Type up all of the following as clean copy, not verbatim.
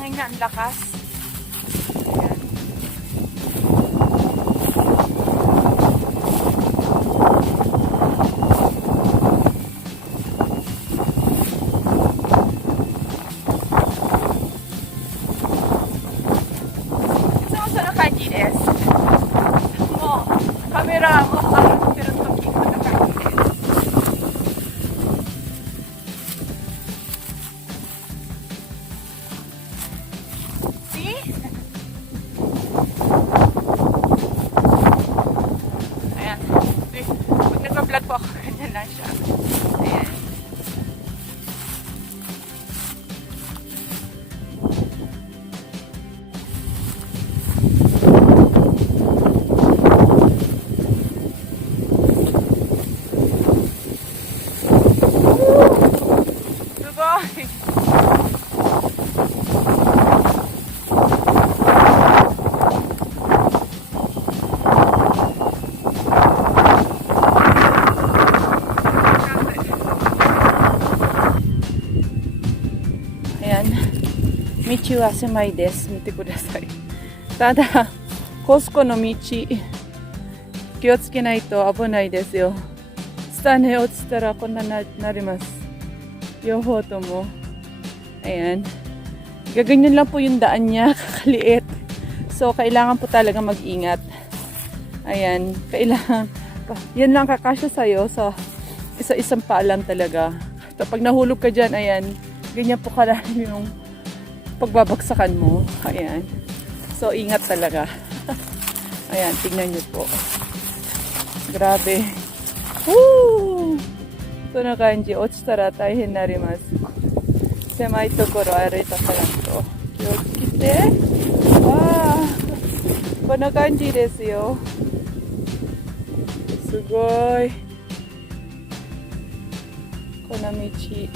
hangin na ang lakas. Kamera mo, pero talking ko na kanina. See? Ayan. Pag nagpa-vlog po ako, ganyan lang siya. Ayan. Michi wa semai desu. Mite kudasai. Tada, Costco no michi, 気をつけないと危ないですよ。下ね、落ちたらこんななります。両方とも. Ayan. Gaganyan lang po yung daan niya, kakaliit. So, kailangan po talaga mag-ingat. Ayan, kailangan. Yan lang kakasya sa'yo sa isa-isang paalam talaga. So, pag nahulog ka dyan, ayan, ganyan po karami yung pagbabagsakan mo. Ayan. So, ingat talaga. Ayan, tingnan nyo po. Grabe. Woo! Ito na kanji, ochitara taihen narimasu. Semai tokoro arita ka lang to. Kiyokite. Ah! Kono kanji desu yo. Sugoi. Kono michi.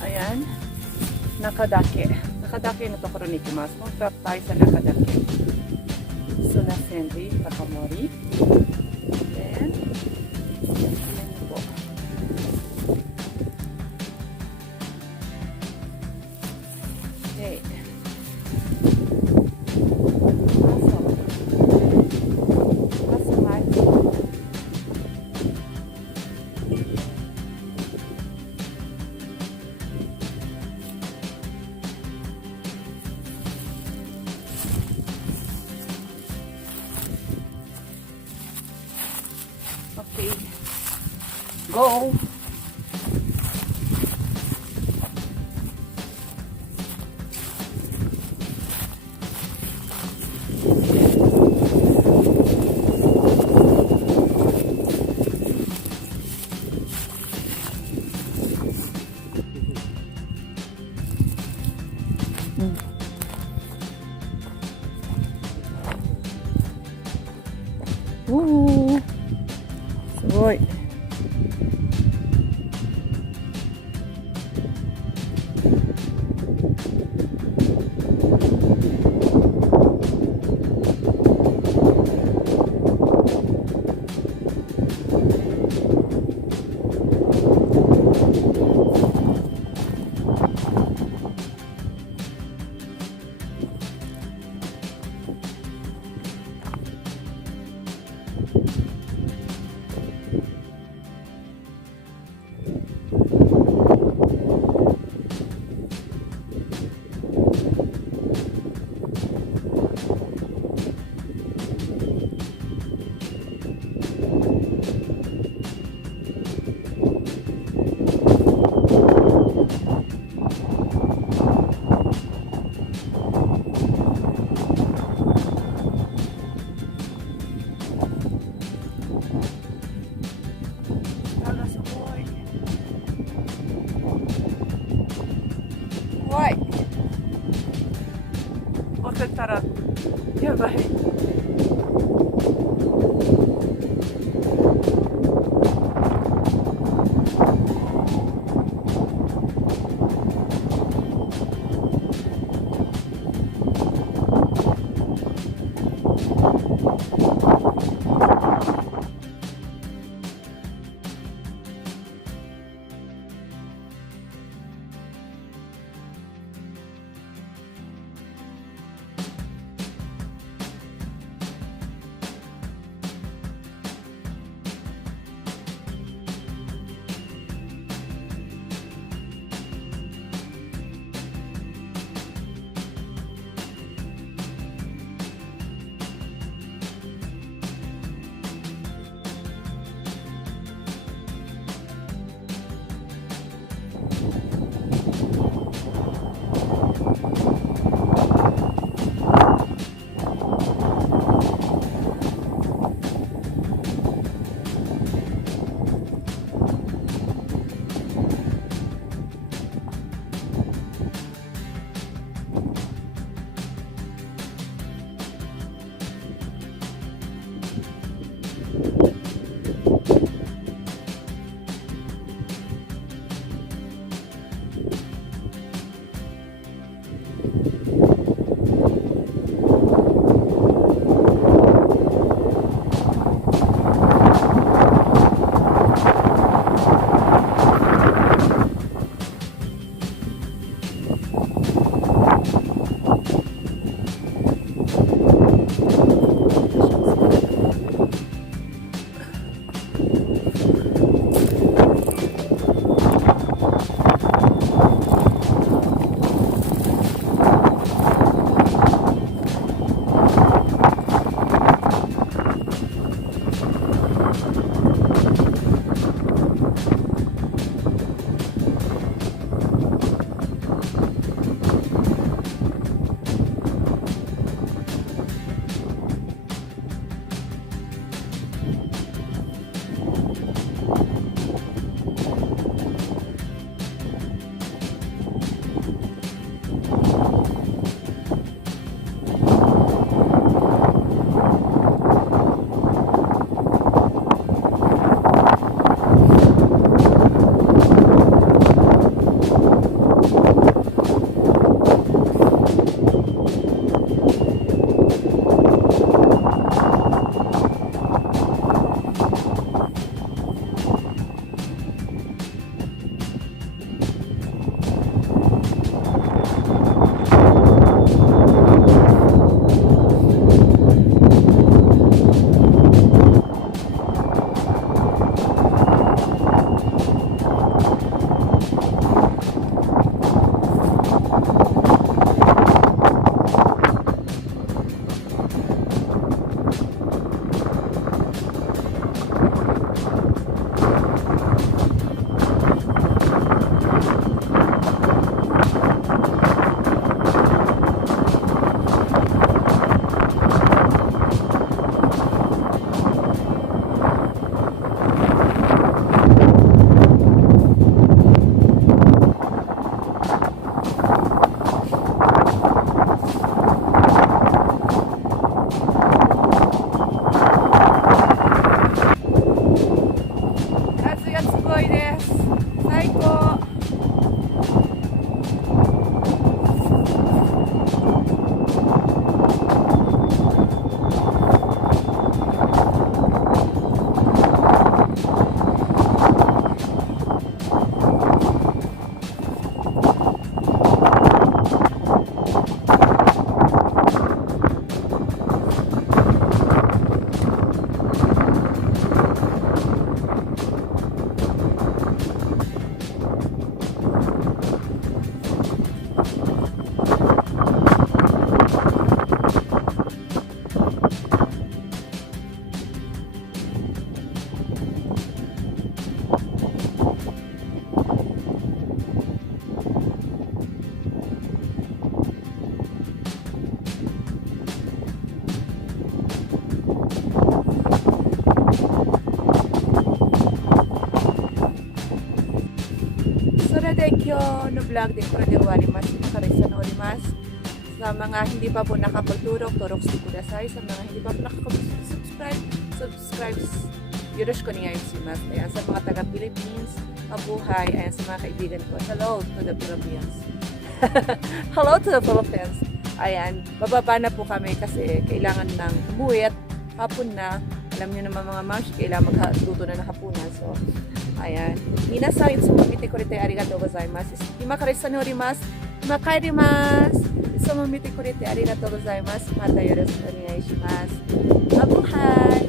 Ayan. Nakadake. Nakadake no tokoro ni ikimasu. Punta tayo sa nakadake. Suna Senri, Takamori. Then, ayan po. Okay. Okay. Go! Woo! すごい。no vlog de kuraniwarimasu, makarisa no orimasu. Sa mga hindi pa po nakapagturok, turok si kudasai. Sa mga hindi pa po subscribe, yoroshiku onegaishimasu. Ayan, sa mga taga-Philippines, mabuhay. Ayan, sa mga kaibigan ko, hello to the Philippines. Hello to the Philippines. Ayan, bababa na po kami kasi kailangan ng umuwi at hapon na. Alam niyo naman mga moms, kailangan magluto na ng hapunan. So, ayan. Minasan, itsumo mite kurete arigatou gozaimasu. Imakarisa no orimasu. Imakaerimasu. Itsumo mite kurete arigatou gozaimasu. Mata yoroshiku onegaishimasu. Mabuhay!